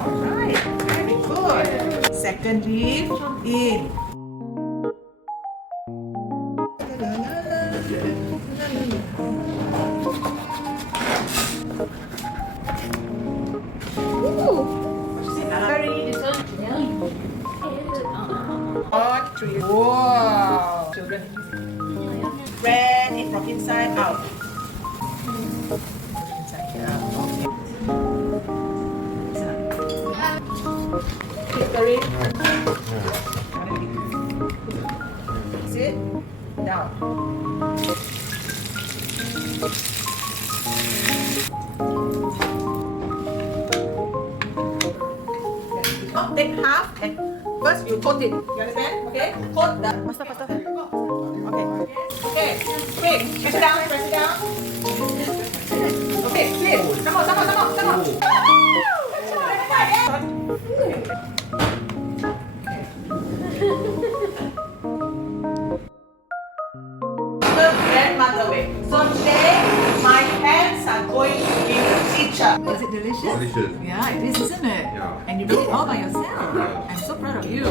Alright, very good. Second leaf in. Hot tree. Wow. Children. Spread it from inside out. Inside out. Okay. Hickory. Mix it down. Take half and first you coat it. You understand? Okay? Coat the. Faster. Okay. Okay. Quick. Press it down. Press it down. Okay. Clear. Come on. Grandmother way. So today my hands are going to be the teacher. Is it delicious? Delicious. Yeah, it is, isn't it? Yeah. And you did it all by yourself. Yeah. I'm so proud of you.